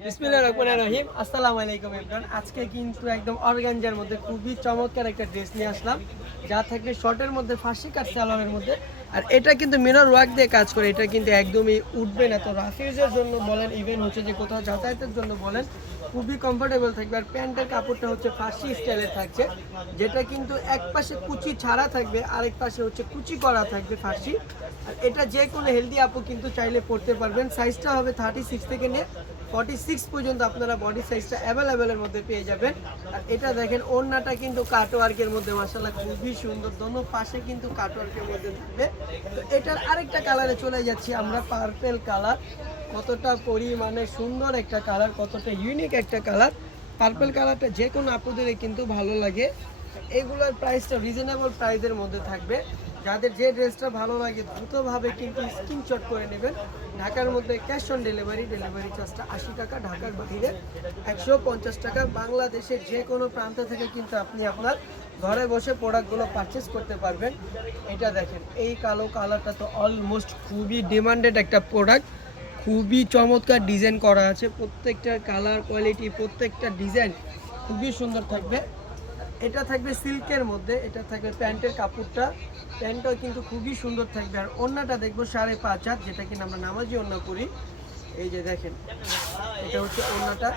বিসমিল্লাহির রহমানির রহিম। আসসালামু আলাইকুম এভরিওয়ান। আজকে কিন্তু একদম অর্গানজার মধ্যে খুবই চমৎকার একটা ড্রেস নিয়ে আসলাম, যা থাকবে শর্টের মধ্যে ফার্সি কাট সালোয়ারের মধ্যে। আর এটা কিন্তু মিরর ওয়ার্ক দিয়ে কাজ করে, এটা কিন্তু একদমই উঠবে না। তো রাফিউজের জন্য বলেন, ইভেন হচ্ছে যে কোথাও যাতায়াতের জন্য বলেন, খুবই কমফোর্টেবল থাকবে। আর প্যান্টের কাপড়টা হচ্ছে ফার্সি স্টাইলের থাকছে, যেটা কিন্তু এক পাশে কুচি ছাড়া থাকবে, আরেক পাশে হচ্ছে কুচি করা থাকবে ফার্সি। আর এটা যে কোনো হেলদি আপু কিন্তু চাইলে পরতে পারবেন। সাইজটা হবে 36 থেকে নিয়ে 46 পর্যন্ত আপনারা বডি সাইজটা অ্যাভেলেবেলের মধ্যে পেয়ে যাবেন। আর এটা দেখেন ওড়নাটা কিন্তু কাটওয়ার্কের মধ্যে মাশাআল্লাহ খুবই সুন্দর, দোনো পাশে কিন্তু কাটওয়ার্কের মধ্যে থাকবে। তো এটার আরেকটা কালারে চলে যাচ্ছি আমরা, পার্পল কালার। কতটা পরিমাণে সুন্দর একটা কালার, কতটা ইউনিক একটা কালার। পার্পল কালারটা যে কোনো আপুদের কিন্তু ভালো লাগে। এগুলোর প্রাইসটা রিজনেবল প্রাইসের মধ্যে থাকবে। যাদের যে ড্রেসটা ভালো লাগে দ্রুতভাবে কিন্তু স্ক্রিনশট করে নেবেন। ঢাকার মধ্যে ক্যাশ অন ডেলিভারি, ডেলিভারি চার্জটা 80 টাকা, ঢাকার বাইরে 150 টাকা। বাংলাদেশের যে কোনো প্রান্ত থেকে কিন্তু আপনি আপনার ঘরে বসে প্রোডাক্টগুলো পারচেস করতে পারবেন। এটা দেখেন, এই কালো কালারটা তো অলমোস্ট খুবই ডিমান্ডেড একটা প্রোডাক্ট। খুবই চমৎকার ডিজাইন করা আছে, প্রত্যেকটার কালার কোয়ালিটি, প্রত্যেকটা ডিজাইন খুবই সুন্দর থাকবে। এটা থাকবে সিল্কের মধ্যে, এটা থাকবে প্যান্টের কাপড়টা, প্যান্টটাও কিন্তু খুবই সুন্দর থাকবে। আর ওড়নাটা দেখবো 5.5 হাত, যেটা কিনা আমরা নামাজি ওড়না করি। এই যে দেখেন, এটা হচ্ছে ওড়নাটা।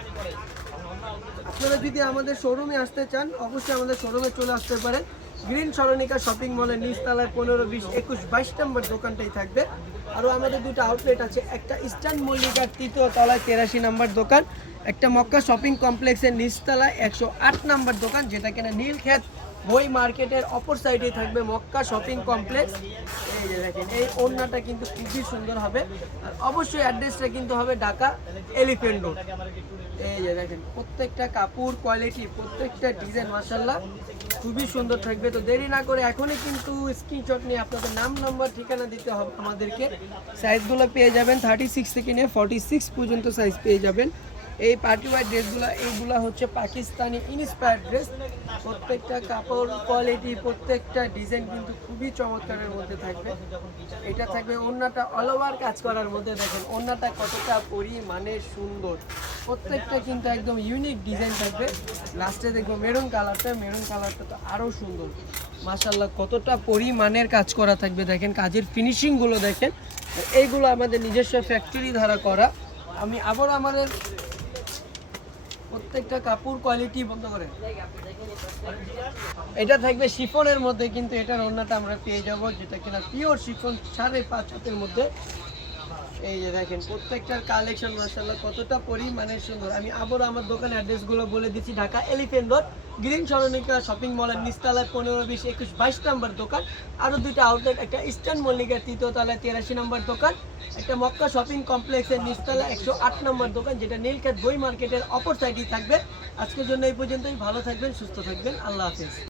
আপনারা যদি আমাদের শোরুমে আসতে চান, অবশ্যই আমাদের শোরুমে চলে আসতে পারেন। গ্রিন সরণিকা শপিং মলের নিচতলায় 15, 20, 21, 22 নম্বর দোকানটাই থাকবে। আরও আমাদের দুটো আউটলেট আছে, একটা ইস্টার্ন মল্লিকার 3য় তলায় 83 নম্বর দোকান, একটা মক্কা শপিং কমপ্লেক্সের নিচতলায় 108 নম্বর দোকান, যেটা কিনা নীলক্ষেত বই মার্কেটের অপর সাইডেই থাকবে মক্কা শপিং কমপ্লেক্স। এই যে দেখেন, এই ওড়নাটা কিন্তু খুবই সুন্দর হবে। আর অবশ্যই অ্যাড্রেসটা কিন্তু হবে ঢাকা এলিফ্যান্ট রোড। এই যে দেখেন, প্রত্যেকটা কাপড় কোয়ালিটি, প্রত্যেকটা ডিজাইন মাশাআল্লাহ খুবই সুন্দর থাকবে। তো দেরি না করে এখনই কিন্তু স্ক্রিনশট নিয়ে আপনাদের নাম, নাম্বার, ঠিকানা দিতে হবে আমাদেরকে। সাইজগুলো পেয়ে যাবেন 36 থেকে নিয়ে 46 পর্যন্ত সাইজ পেয়ে যাবেন। এই পার্টি ওয়ার ড্রেসগুলো, এইগুলো হচ্ছে পাকিস্তানি ইন্সপায়ার্ড ড্রেস। প্রত্যেকটা কাপড় কোয়ালিটি, প্রত্যেকটা ডিজাইন কিন্তু খুবই চমৎকারের মধ্যে থাকবে। এটা থাকবে ওড়নাটা অল ওভার কাজ করার মধ্যে। দেখেন ওড়নাটা কতটা পরিমাণে সুন্দর, প্রত্যেকটা কিন্তু একদম ইউনিক ডিজাইন থাকবে। লাস্টে দেখবো মেরুন কালারটা, মেরুন কালারটা তো আরও সুন্দর মাশাআল্লাহ, কতটা পরিমাণের কাজ করা থাকবে। দেখেন কাজের ফিনিশিংগুলো দেখেন, এইগুলো আমাদের নিজস্ব ফ্যাক্টরি দ্বারা করা। আমি আবার আমাদের প্রত্যেকটা কাপড় কোয়ালিটি বন্ধ করে, এটা থাকবে শিফনের মধ্যে, কিন্তু এটার ওড়নাটা আমরা পেয়ে যাব, যেটা কিনা পিওর শিফন 5.5 হাতের মধ্যে। এই যে দেখেন প্রত্যেকটার কালেকশন মাশাআল্লাহ কতটা পরিমাণে সুন্দর। আমি আবারও আমার দোকানের অ্যাড্রেসগুলো বলে দিচ্ছি, Dhaka Elephant Road, Green Saranika shopping মলের নিচতলায় 15, 20, 21, 22 নম্বর দোকান। আরও দুইটা আউটলেট, একটা ইস্টার্ন মল্লিকার 3য় তলায় 83 নম্বর দোকান, একটা মক্কা শপিং কমপ্লেক্সের নিচতলায় 108 নম্বর দোকান, যেটা নীলক্ষেত বই মার্কেটের অপর সাইডেই থাকবে। আজকের জন্য এই পর্যন্তই। ভালো থাকবেন, সুস্থ থাকবেন, আল্লাহ হাফেজ।